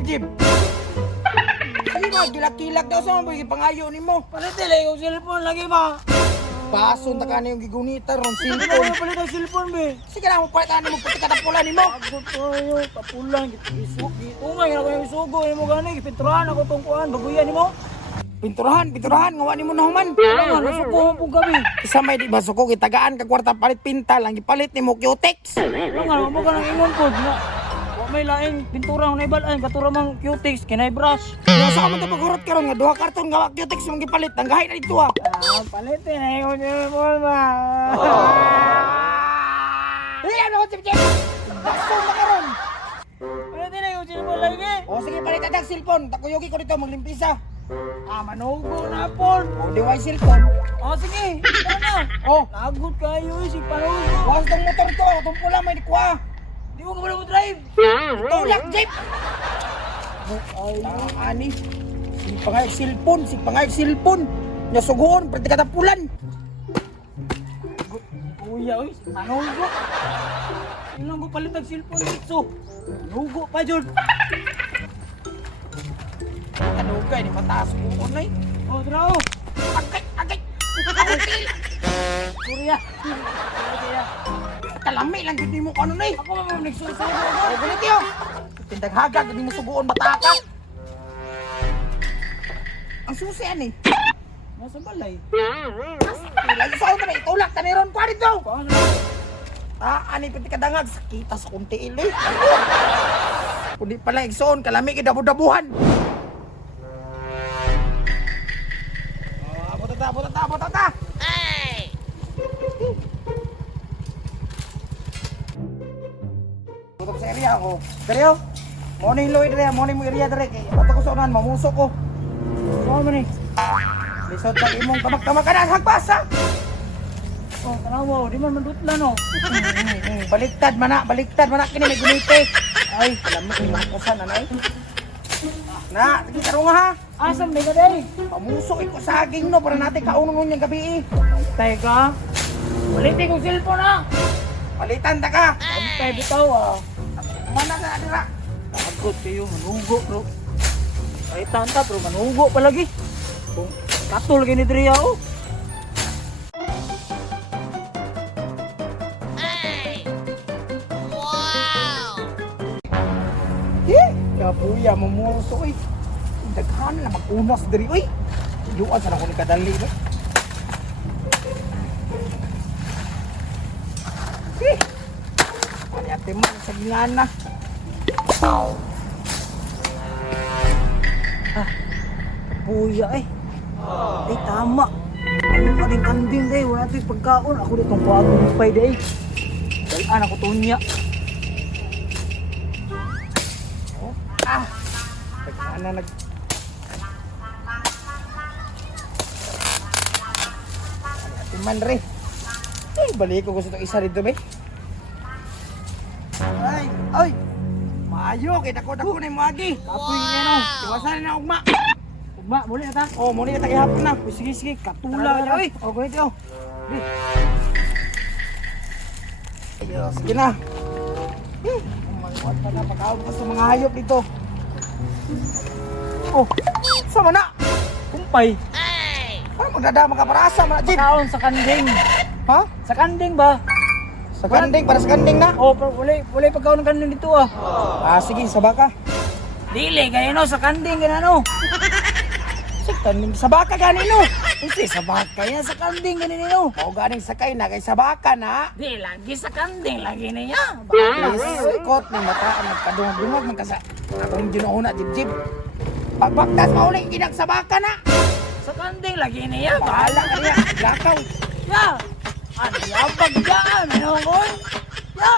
Jib. Sige ba, kilak-kilak daw sa mga pangayo ni mo. Palitin yung cellphone lagi ba? Pason ta ka na yung gigunita ron, Hindi cellphone. ko palit ang cellphone be. Sige na, magpalitan mo puti katapulan ni mo. Agod ko yun, papulang, isuk, ungay na ko yung isugo, yung mo gani, ipinturahan ako itong kuhan, baguyan ni mo. Pinturahan, ngawa ni mo na human. Ano nga, nasuko mo pong gabi. Isa may di ba suko, gitagaan ka kwarta palit pintal, ang gipalit ni mo Cutex. Ano nga, mo ka ng ingon po, na, may laing pintura ng naibalaan, katura mang Cutex, kinay brush. Kaya sa amin ito paghurot ka ron nga, duha karton gawa Cutex mong gipalit, ang gahay na dito ah. Palitin na yung cellphone ba? Iyan ako, Jib Jib! Bakso na ka ron! Palitin na yung cellphone lagi. O sige, palitan ang cellphone, takuyogi ko dito, maglimpisa. Manugo na po. O, di way cellphone. Sige, tara na. O, Nagot kayo, si panugo. bukas tong motor to, itong pula may dikuha. Di mo ka pala mo drive. Tulak, Jib! Ani, si pangayag cellphone. Nya sugoon, pwede katapulan. Kuya, oy, panugo. Ilang ko palit ang cellphone dito. Panugo pa, Jod. Kanugay, di mataas ko na eh. O, tara o. Agay! Surya. Surya. Kalami lang gid mo ano na eh. Ako mo nagsusubo O, ako. ganito yun. Tindag hagag, hindi mo sugoon, bataka. Ang susi yan eh. Nasa balay. Lagi sa ako na itulak, taniron ko dito. Paano? Ani pati kadangag, sakita sa kunti ili. Kundi pala igsoon, kalami kidabu-dabuhan. Botata. Hey! Tutok sa area ako. Seryo? Morning Lloyd area, morning mo area dire kay bato ko sa unahan, mamusok ko. Ano man eh? Lisod sa imong kamak-kamak ka na, hagpasa. Oh, tanaw mo, di man mandutla no. Baliktad mana kini may gunite. Ay, kalami ni mga kusan anay. Na, sige tarong ha. Asam di ka day. Pamusok iko saging no para natin kaunon yung gabi. Teka. Balitin kong cellphone ha. Palitan ta ka. Antay bitaw ah. Mana na dira. Nagot kayo, manugo bro. Ay tanta bro, manugo palagi. Kung katul gini Dria oh. Kapuya mamurso oy. Daghan na magunas diri oy. Duan sa ko ni kadali no. Ate man sa gingana. Kapuya eh. Ay tama. Ano ka rin kanding day, wala ito yung pagkaon. Ako dito ang bagong pay day. Dahil anak ko tunya. Daghan na nag Ate man re. Ay, balik ko gusto itong isa rito be. Ay. Maayo kay dako na yung magi. Kapoy niya no. Iwasan na ugma. Ugma, muli na ta. Oh, muna na tagahapon na. Sige, katula Tara, ka tara. oy. O, ganito oh. Sige na. Umaluwat pa na pagkawag pa sa mga hayop dito. Oh, sama na. Kumpay. Ano magdadama ka para asa mga Jib? Pagkaon sa kanding. Ha? Sa kanding ba? Sa kanding, para sa kanding na? O, wala pagkaon ng kanding dito ah. Sige, sa baka. Dili, ganyan no, sa kanding, ganyan no. Sa kanding, sa baka gani no. Kasi sa baka yan, sa kanding, ganyan no. O ganing sakay na kay sa baka na. Di, lagi sa kanding, lagi na yan. Ikot ng mata, nagkadungag-dungag man kasa. Akong ginuuna, Jib. Pagbaktas, mauling ginag sa baka na. Sa kanding, lagi na yan. Bahala ka niya, lakaw. Ya! Ano yan, pagdaan, ano ko? Ya!